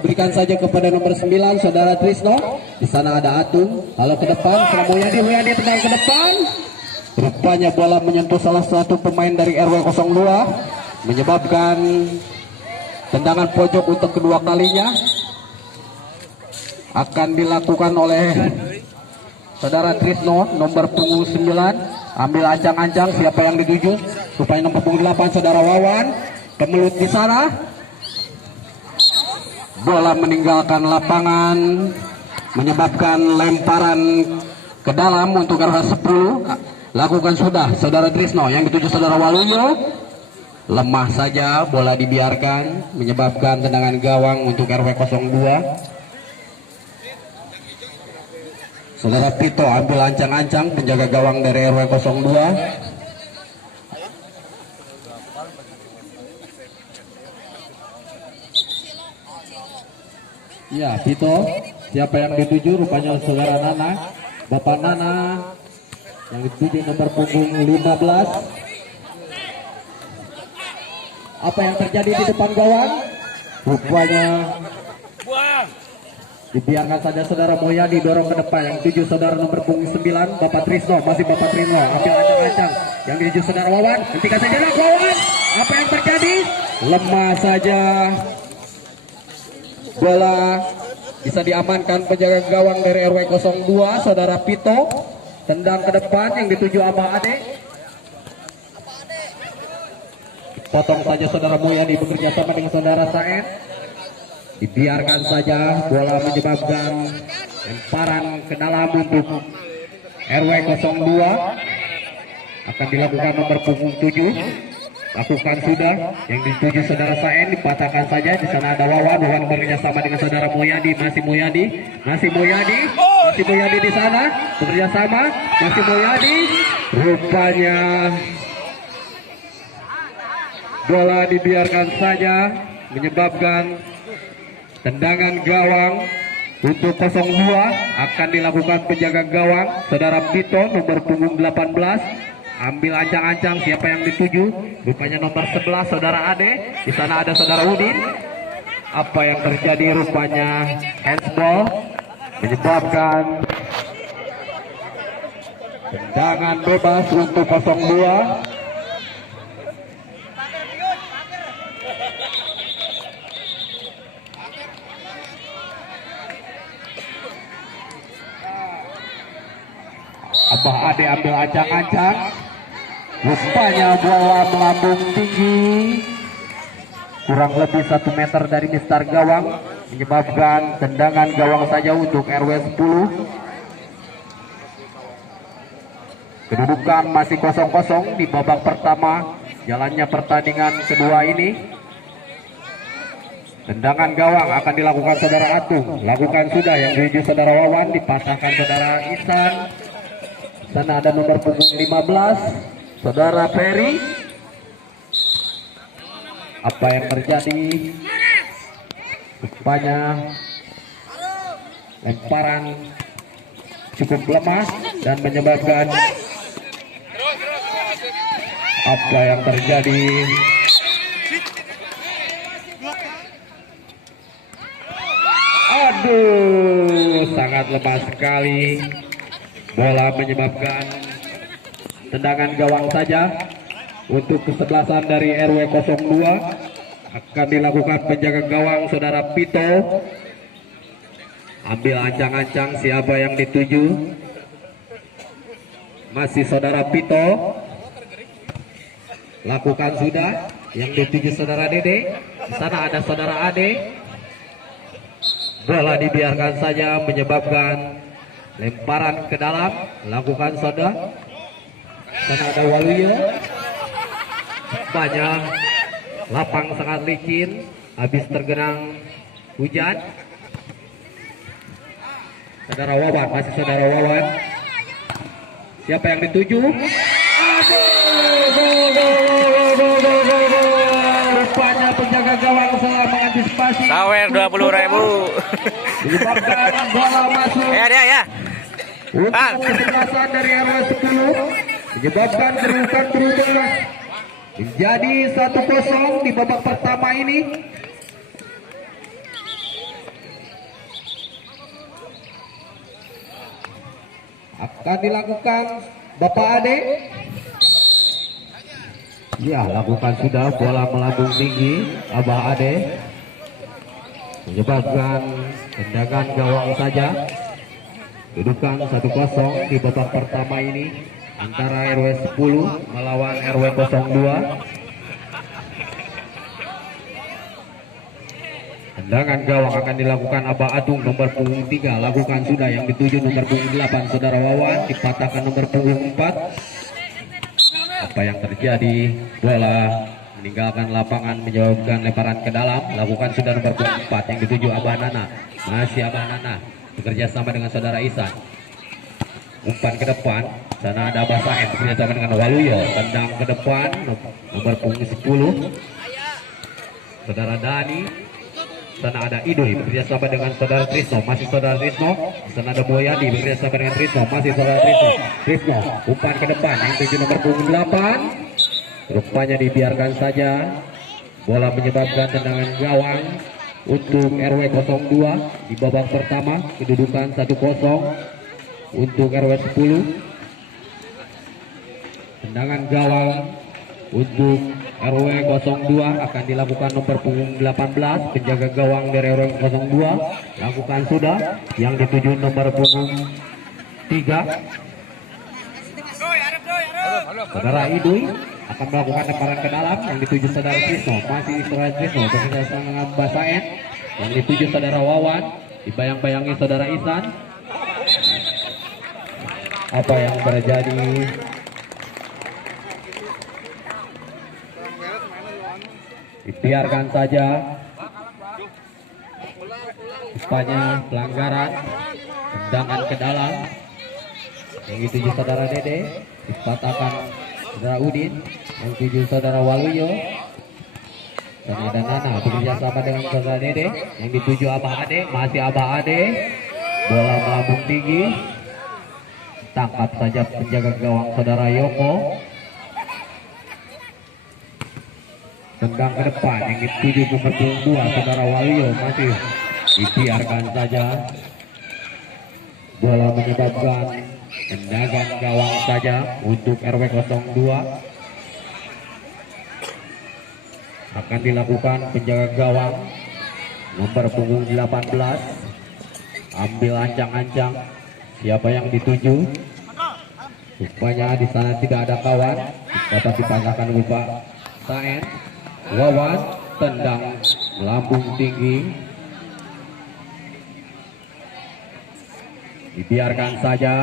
Berikan saja kepada nomor 9 saudara Trisno. Di sana ada Atung. Lalu ke depan Muyadi tendang ke depan. Rupanya bola menyentuh salah satu pemain dari RW 02 menyebabkan tendangan pojok untuk kedua kalinya akan dilakukan oleh saudara Trisno nomor punggung 9. Ambil ancang-ancang siapa yang dituju. Rupanya nomor punggung 8 saudara Wawan. Kemelut di sana. Bola meninggalkan lapangan menyebabkan lemparan ke dalam untuk RW 10. Lakukan sudah saudara Trisno, yang dituju saudara Waluyo. Lemah saja, bola dibiarkan menyebabkan tendangan gawang untuk RW 02. Saudara Pito ambil ancang-ancang penjaga gawang dari RW 02. Ya, Pito, siapa yang dituju? Rupanya saudara Nana, Bapak Nana, yang dituju nomor punggung 15. Apa yang terjadi di depan gawang? Rupanya dibiarkan saja saudara Moyadi dorong ke depan. Yang dituju saudara nomor punggung 9, Bapak Trisno, masih Bapak Trisno, ambil ancang-ancang. Yang dituju saudara Wawan, hentikan saja Wawan. Apa yang terjadi? Lemah saja. Bola bisa diamankan penjaga gawang dari RW 02 saudara Pito. Tendang ke depan yang dituju Abah Ade. Potong saja saudara Moyadi bekerja sama dengan saudara Saen. Dibiarkan saja bola menyebabkan lemparan ke dalam untuk RW 02. Akan dilakukan nomor punggung 7. Lakukan sudah, yang dituju saudara Saen dipatahkan saja. Di sana ada Wawan bekerja sama dengan saudara Moyadi, masih Moyadi di sana bekerja sama, masih Moyadi. Rupanya bola dibiarkan saja menyebabkan tendangan gawang untuk 02. Akan dilakukan penjaga gawang saudara Pito nomor punggung 18. Ambil ancang-ancang siapa yang dituju. Rupanya nomor 11 saudara Ade. Di sana ada saudara Udin. Apa yang terjadi? Rupanya handsball menyebabkan tendangan bebas untuk 02. Abah Ade ambil ancang-ancang. Rupanya bola melambung tinggi kurang lebih 1 meter dari mistar gawang, menyebabkan tendangan gawang saja untuk RW 10. Kedudukan masih 0-0 di babak pertama jalannya pertandingan kedua ini. Tendangan gawang akan dilakukan saudara Atung. Lakukan sudah, yang dituju saudara Wawan dipatahkan saudara Ihsan. Sana ada nomor punggung 15 saudara Ferry. Apa yang terjadi? Rupanya lemparan cukup lemah dan menyebabkan apa yang terjadi? Aduh, sangat lemah sekali. Bola menyebabkan tendangan gawang saja untuk kesebelasan dari RW 02. Akan dilakukan penjaga gawang saudara Pito. Ambil ancang-ancang siapa yang dituju. Masih saudara Pito. Lakukan sudah, yang dituju saudara Dede. Di sana ada saudara Ade. Bola dibiarkan saja menyebabkan lemparan ke dalam. Lakukan saudara. Sana ada Waluyo. Banyak lapang sangat licin habis tergenang hujan. Saudara Wawan, masih saudara Wawan. Siapa yang dituju? Rupanya penjaga gawang salah mengantisipasi. Sawer 20.000. Menyebabkan bola masuk. Ya. Untuk kesebelasan dari RW 10. Menyebabkan kedudukan berubah menjadi 1-0 di babak pertama ini. akan dilakukan Bapak Ade. Ya, lakukan sudah, bola melambung tinggi. Abah Ade menyebabkan tendangan gawang saja. Kedudukan 1-0 di babak pertama ini antara RW 10 melawan RW 02. Tendangan gawang akan dilakukan Abah Atung nomor punggung 3. Lakukan sudah, yang dituju nomor punggung 8 Saudara Wawan, dipatahkan nomor punggung 4. Apa yang terjadi? Bola meninggalkan lapangan, menyebabkan lemparan ke dalam. Lakukan sudah nomor punggung 4 yang dituju Abah Nana. Masih Abah Nana bekerja sama dengan Saudara Isan. Umpan ke depan, sana ada Abah Saen bekerja sama dengan Waluyo. Tendang ke depan nomor punggung 10 Saudara Dani. Sana ada Idoi bekerja sama dengan Saudara Trisno, masih Saudara Trisno. Sana ada Boyadi bekerja sama dengan Trisno, masih Saudara Trisno. Trisno umpan ke depan, yang tuju nomor punggung 8. Rupanya dibiarkan saja. Bola menyebabkan tendangan gawang untuk RW 02 di babak pertama. Kedudukan 1-0 untuk RW 10. Tendangan gawang untuk RW 02 akan dilakukan nomor punggung 18, penjaga gawang dari RW 02. Lakukan sudah, yang dituju nomor punggung 3 Saudara Idui akan melakukan lemparan ke dalam, yang dituju Saudara Trisno, masih Saudara Trisno bekerja sama dengan Basaen, yang dituju Saudara Wawan, dibayang-bayangi Saudara Isan. Apa yang terjadi? Dibiarkan saja. Rupanya pelanggaran, tendangan ke dalam, yang dituju Saudara Dede, dipatahkan Saudara Udin, yang dituju Saudara Waluyo. Dan ada Nana bekerja sama dengan Saudara Dede, yang dituju Abah Ade, masih Abah Ade. Bola melambung tinggi, tangkap saja penjaga gawang Saudara Yoko. Tendang ke depan, yang dituju nomor 2 Saudara Waluyo, masih dibiarkan saja. Bola menyebabkan tendangan gawang saja untuk RW 02. Akan dilakukan penjaga gawang nomor punggung 18. Ambil ancang-ancang, siapa yang dituju? Rupanya di sana tidak ada kawan, dapat dipasangkan Bapak Saen. Wawan tendang melambung tinggi, dibiarkan saja.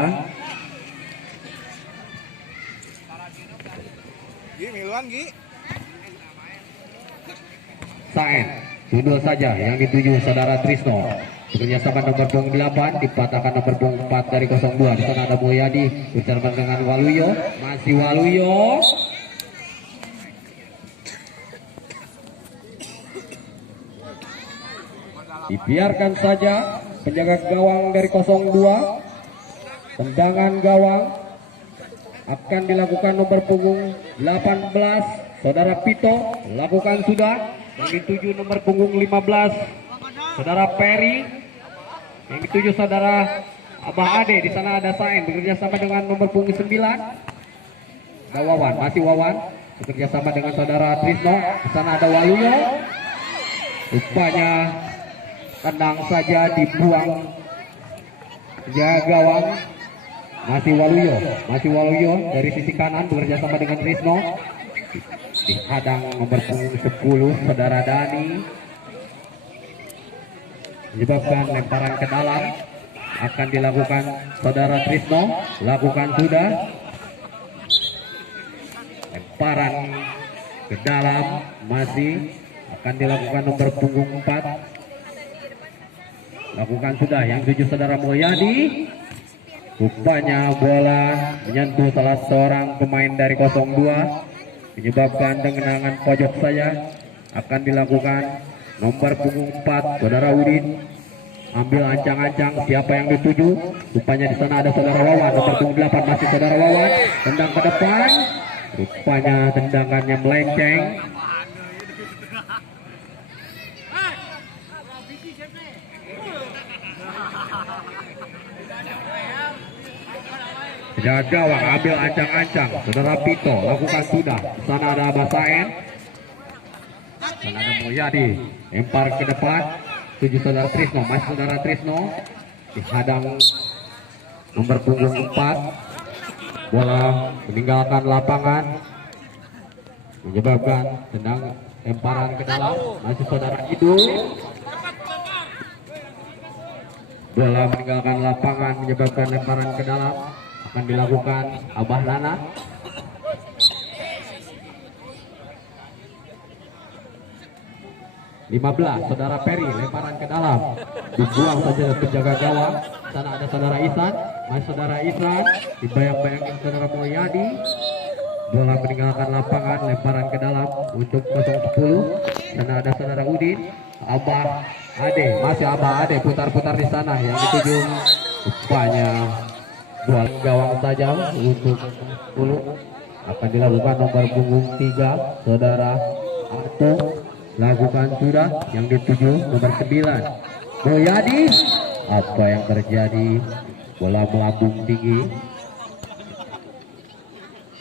Saen tunduk saja, yang dituju Saudara Trisno bekerja sama nomor punggung 8, dipatahkan nomor punggung 4 dari 02. Di sana ada Boyadi bersama dengan Waluyo, masih Waluyo. Dibiarkan saja, penjaga gawang dari 02. Tendangan gawang akan dilakukan nomor punggung 18 Saudara Pito. Lakukan sudah, yang dituju nomor punggung 15 Saudara Peri, yang dituju Saudara Abah Ade. Di sana ada Saen bekerja sama dengan nomor punggung 9 ada Wawan, masih Wawan bekerja sama dengan Saudara Trisno. Di sana ada Waluyo. Rupanya tendang saja dibuang penjaga gawang, masih Waluyo dari sisi kanan bekerja sama dengan Trisno. Dihadang nomor punggung 10 Saudara Dani, menyebabkan lemparan ke dalam. Akan dilakukan Saudara Trisno. Lakukan sudah, lemparan ke dalam, masih akan dilakukan nomor punggung 4. Lakukan sudah, yang tujuh Saudara Mulyadi. Rupanya bola menyentuh salah seorang pemain dari 02, menyebabkan tendangan pojok saja. Akan dilakukan nomor punggung 4 Saudara Udin. Ambil ancang-ancang, siapa yang dituju? Rupanya di sana ada Saudara Wawan, nomor punggung 8 masih Saudara Wawan. Tendang ke depan, rupanya tendangannya melenceng. penjaga gawang ambil ancang-ancang, saudara Pito lakukan sudah. Sana ada Abah Saen, sana ada Mulyadi, lempar ke depan, tuju saudara Trisno, masih saudara Trisno dihadang nomor punggung 4, bola meninggalkan lapangan, menyebabkan tendang lemparan ke dalam, masih saudara Idul. Bola meninggalkan lapangan menyebabkan lemparan ke dalam, akan dilakukan Abah Nana. Saudara Peri lemparan ke dalam, dibuang saja penjaga gawang. Sana ada saudara Isan, masih saudara Isan dibayang-bayangin saudara Mulyadi. Bola meninggalkan lapangan, lemparan ke dalam untuk 010. Sana ada saudara Udin, Abah Ade, masih Abah Ade putar-putar di sana yang dituju rupanya bola gawang saja untuk 10. Akan dilakukan nomor punggung 3 saudara Atu, lakukan sudah yang dituju nomor 9 Mulyadi. Apa yang terjadi? Bola melambung tinggi,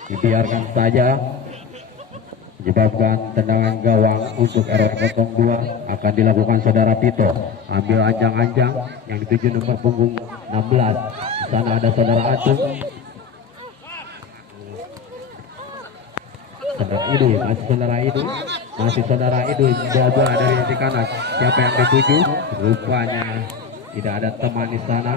dibiarkan saja, menyebabkan tendangan gawang untuk error 02. Akan dilakukan saudara Pito, ambil anjang-anjang yang dituju nomor punggung 16. Di sana ada saudara Atung, saudara Idul, masih saudara Idul, masih saudara Idul, bola dari sisi kanan. Siapa yang dituju? Rupanya tidak ada teman di sana.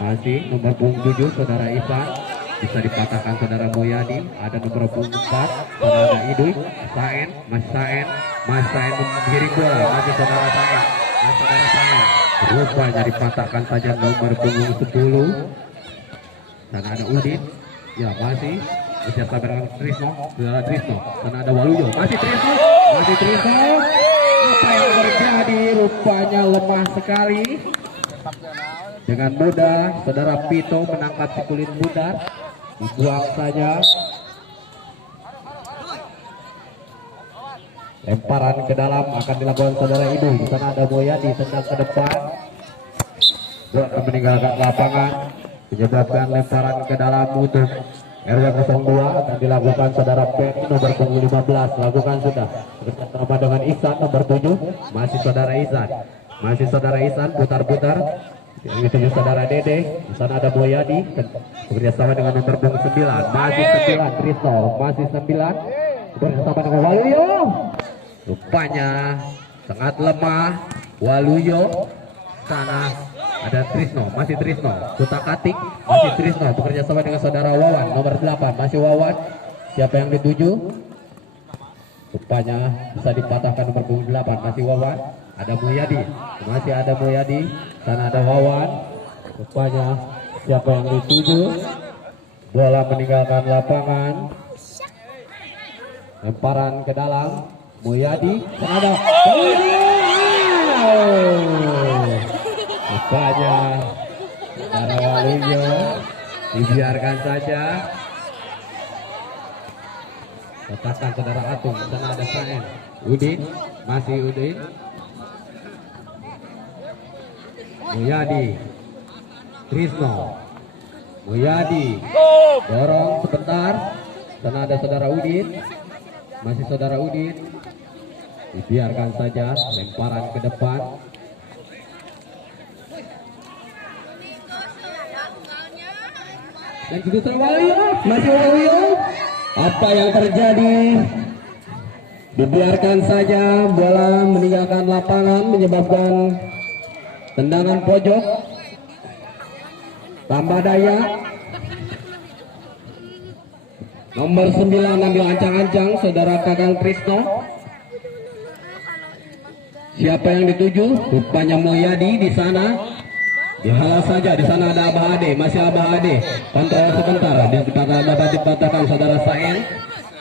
Masih nomor punggung 7 saudara Isan, bisa dipatahkan saudara Mulyadi. Ada nomor punggung 4 saudara Idul, Saen, Mas Saen, Mas Saen menggiring bola, masih saudara Saen, masih saudara Saen. Rupanya dipatahkan saja nomor punggung 10. Dan ada Udin, ya masih beserta dengan Trisno, saudara Trisno. Sana ada Waluyo, masih Trisno, masih Trisno. Apa yang terjadi? Rupanya lemah sekali. Dengan mudah saudara Pito menangkap si kulit bundar, dibuang saja. Lemparan ke dalam akan dilakukan saudara Idul. Di sana ada Mulyadi, tendang ke depan, bola meninggalkan lapangan, menyebabkan lemparan ke dalam untuk RW 02. Akan dilakukan saudara Peri nomor punggung 15, lakukan sudah bersama dengan Ihsan nomor 7, masih saudara Ihsan, masih saudara Ihsan putar-putar yang dituju saudara Dede. Di sana ada Mulyadi bekerjasama dengan nomor punggung 9, masih 9 Trisno, masih 9 bersama dengan Waluyo. Rupanya sangat lemah Waluyo. Sana ada Trisno, masih Trisno, Kutak-Atik, masih Trisno bekerja sama dengan saudara Wawan nomor 8, masih Wawan. Siapa yang dituju? Rupanya bisa dipatahkan nomor punggung 8, masih Wawan. Ada Mulyadi, masih ada Mulyadi. Sana ada Wawan. Rupanya siapa yang dituju? Bola meninggalkan lapangan, lemparan ke dalam. Mulyadi, sana ada rupanya saudara Waluyo dibiarkan saja. Katakan saudara Atung, sana ada Saen, Udin, masih Udin, Mulyadi, Trisno, Mulyadi, dorong sebentar. Sana ada saudara Udin, masih saudara Udin, dibiarkan saja, lemparan ke depan. Dan juga Waluyo, masih Waluyo. Apa yang terjadi? Dibiarkan saja, bola meninggalkan lapangan, menyebabkan tendangan pojok. Tambah daya, nomor 9 ambil ancang-ancang saudara Kakang Trisno. Siapa yang dituju? Rupanya Mulyadi. Di sana dihalau saja. Di sana ada Abah Ade, masih Abah Ade. Kontrol sebentar, dipatahkan saudara Saen.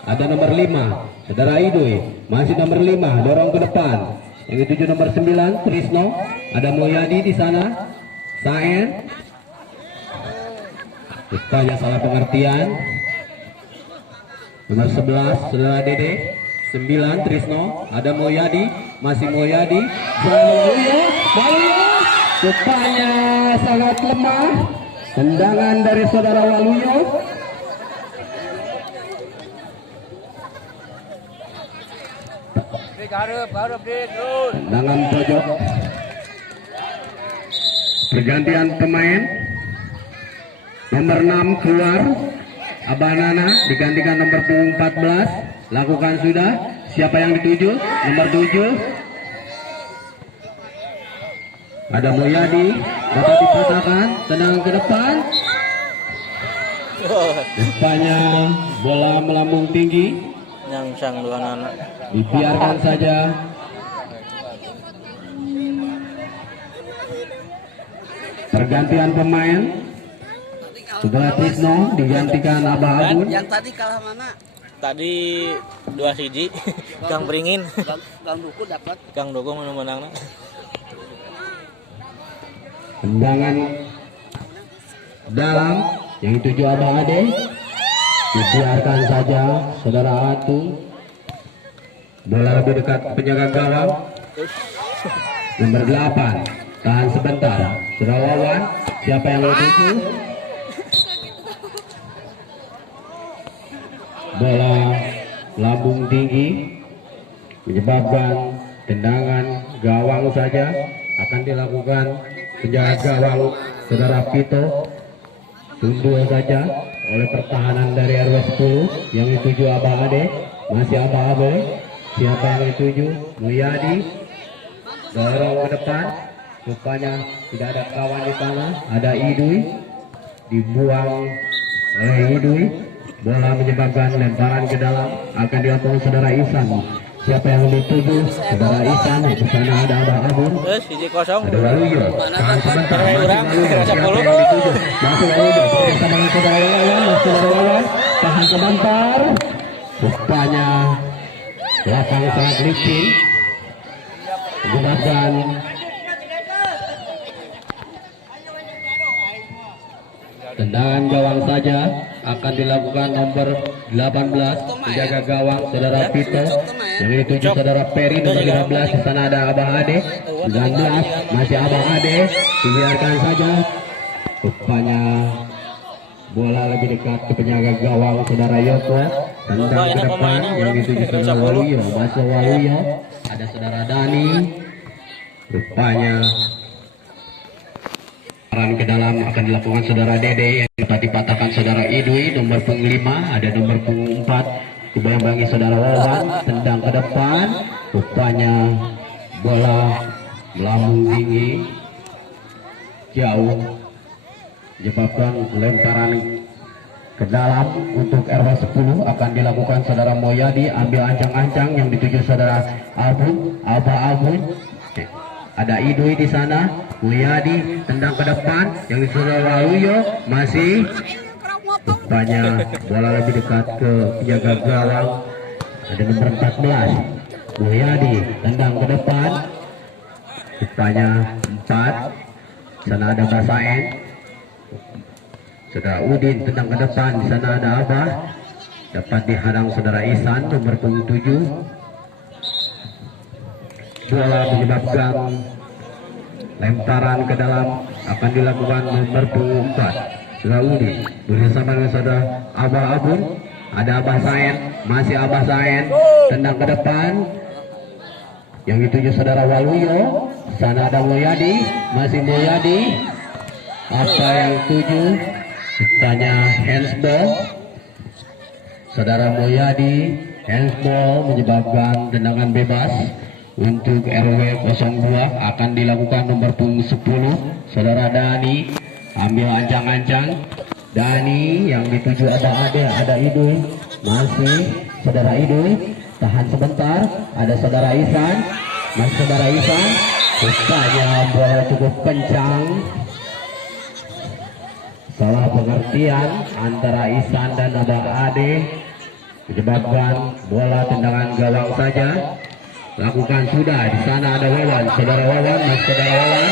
Ada nomor 5 saudara Idul, masih nomor 5, dorong ke depan. Yang dituju nomor 9 Trisno. Ada Mulyadi di sana, Saen. Rupanya salah pengertian. Nomor 11 saudara Dede, 9 Trisno. Ada Mulyadi, masih Mulyadi. Waluyo, rupanya sangat lemah. Tendangan dari saudara Waluyo. Tendangan pojok. Pergantian pemain. Nomor 6 keluar. Abah Nana digantikan nomor 14. Lakukan sudah. Siapa yang dituju? Nomor 7. Ada Mulyadi. Dapat dipatahkan. Tendangan ke depan. Rupanya bola melambung tinggi. Nyangsang dua anak. Dibiarkan saja. Pergantian pemain. Sebelah Trisno digantikan Abah Abun. Yang tadi kalah mana? Tadi 2 siji. Kang Beringin. Kang Duku dapat. Kang Dogo menang-menang. Tendangan dalam yang dituju Abah Ade. Dibiarkan saja saudara Atu. Bola lebih dekat penjaga gawang. Nomor 8. Tahan sebentar. Saudara Wawan. Siapa yang dituju? Bola lambung tinggi menyebabkan tendangan gawang saja akan dilakukan penjaga gawang saudara Pito. Tunduk saja oleh pertahanan dari RW 10 yang dituju Abah Ade. Masih Abah Ade. Siapa yang dituju? Mulyadi. Dorong ke depan. Rupanya tidak ada kawan di sana. Ada Idui. Dibuang oleh Idui. Bola menyebabkan lemparan ke dalam akan dilakukan saudara Isan. Siapa yang dituju? Saudara Isan. Di sana ada Abah Abun. Siji kosong. Ada Waluyo. Tahan sebentar. Masih Orang. Waluyo. Siapa yang dituju? Masih Waluyo. Bersama dengan saudara Wawan. Saudara Wawan. Tahan sebentar. Rupanya lapang sangat licin. Menyebabkan tendangan gawang saja akan dilakukan nomor 18 penjaga gawang saudara Pito yang dituju saudara Peri nomor 15. Di sana ada Abah Ade 19 masih Abah Ade. Dibiarkan saja. Rupanya bola lebih dekat ke penjaga gawang saudara Yoko. Tendang ke depan yang dituju saudara Waluyo. Masuk Waluyo. Ada saudara Dani. Rupanya ke dalam akan dilakukan saudara Dede yang dapat dipatahkan saudara Idui. Nomor punggung 5 ada nomor punggung 4 dibayang-bayangi saudara Wawan. Tendang ke depan. Rupanya bola melambung tinggi jauh menyebabkan lemparan ke dalam untuk RW 10 akan dilakukan saudara Moyadi. Ambil ancang-ancang yang dituju saudara Abah Abun. Ada Idui di sana. Mulyadi tendang ke depan yang disuruh Waluyo. Masih rupanya bola lebih dekat ke penjaga gawang. Ada nomor 14 Mulyadi tendang ke depan. Rupanya 4. Sana ada Basaen. Saudara Udin tendang ke depan. Di sana ada Abah. Dapat dihadang saudara Isan nomor punggung 7. Bola menyebabkan lemparan ke dalam akan dilakukan nomor punggung 4 saudara Udin bersama dengan saudara Abah Abun. Ada Abah Saen. Masih Abah Saen. Tendang ke depan yang dituju saudara Waluyo. Sana ada Mulyadi. Masih Mulyadi. Apa yang tuju? Tanya handsball. Saudara Mulyadi. Handsball menyebabkan tendangan bebas untuk RW 02 akan dilakukan nomor punggung 10 saudara Dani. Ambil ancang-ancang. Dani yang dituju Abah Ade. Ada Idui. Masih saudara Idui. Tahan sebentar. Ada saudara Isan. Masih saudara Isan. Rupanya bola cukup kencang. Salah pengertian antara Isan dan Abah Ade menyebabkan bola tendangan gawang saja. Lakukan sudah. Di sana ada Wawan. Saudara Wawan. Mas saudara Wawan.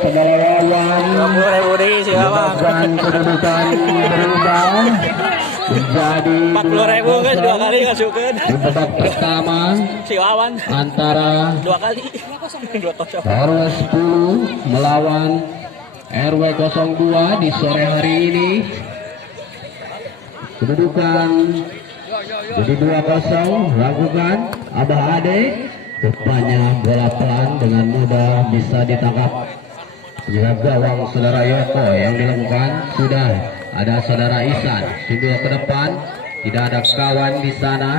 Saudara Wawan. Menyebabkan kedudukan berubah. menjadi 40.000 guys, 2 kali ngasukkan. di babak pertama Si Wawan antara 2 kali. 2-0. RW 10 melawan RW 02 di sore hari ini. Kedudukan jadi 2-0 lakukan Abah Ade. Rupanya bola pelan dengan mudah bisa ditangkap juga gawang saudara Yoko. Yang dilakukan sudah ada saudara Isan, sundul ke depan, tidak ada kawan di sana.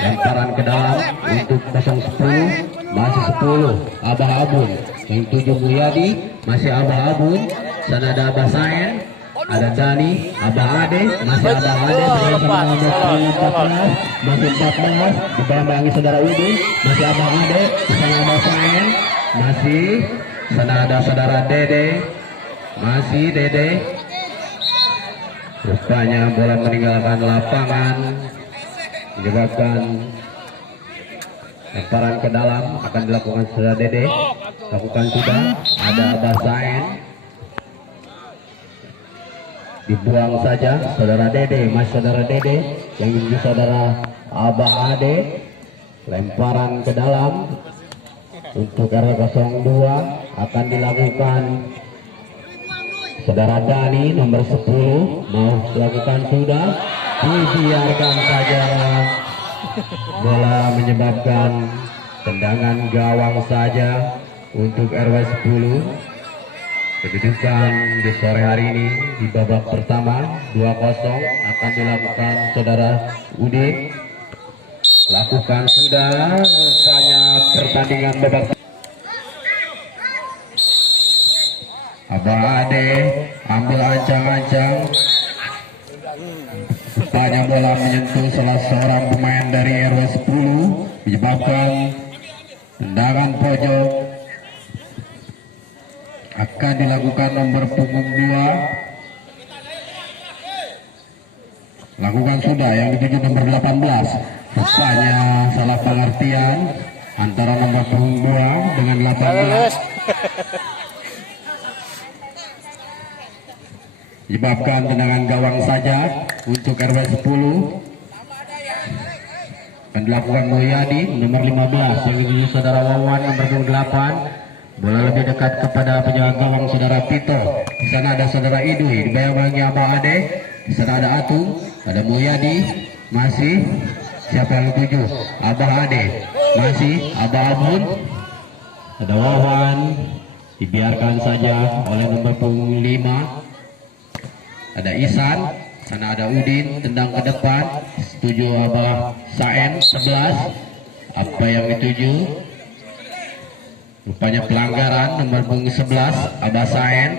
Lemparan ke dalam untuk 010, masih 10 Abah Abun, yang 7 Mulyadi, masih Abah Abun. Sana ada Abah Saen, ada Dani, Abah Ade, masih Abah Ade, masih 14, dibayang-bayangi saudara Udin, masih Abah Ade, sana Abah Saen, masih sana ada saudara Dede, masih Dede. Rupanya bola meninggalkan lapangan, menyebabkan lemparan ke dalam akan dilakukan saudara Dede. Lakukan sudah, ada Abah Saen, dibuang saja saudara Dede, masih saudara Dede yang ini saudara Abah Ade. Lemparan ke dalam untuk RW 02 akan dilakukan saudara Dani nomor 10, mau dilakukan sudah, dibiarkan saja. Bola menyebabkan tendangan gawang saja untuk RW 10. Kedudukan di sore hari ini di babak pertama 2-0 akan dilakukan saudara Udin. Lakukan sudah, rupanya pertandingan babak. Abah Ade ambil ancang-ancang, rupanya bola menyentuh salah seorang pemain dari RW 10 menyebabkan tendangan pojok. Akan dilakukan nomor punggung 2. Lakukan sudah yang dituju nomor 18. Rupanya salah pengertian antara nomor punggung 2 dengan 18. Menyebabkan tendangan gawang saja untuk RW 10. Akan dilakukan Mulyadi nomor 15 yang dituju saudara Wawan nomor punggung 8. Bola lebih dekat kepada penjaga gawang saudara Tito. Di sana ada saudara Idui, dibayang-bayangi Abah Ade. Di sana ada Atu, ada Mulyadi, masih siapa yang tujuh? Abah Ade, masih Abah Abun, ada Wawan, dibiarkan saja oleh nomor punggung 5. Ada Isan, sana ada Udin, tendang ke depan, setuju Abah Saen 11. Apa yang dituju? Rupanya pelanggaran nomor punggung 11 Abah Saen.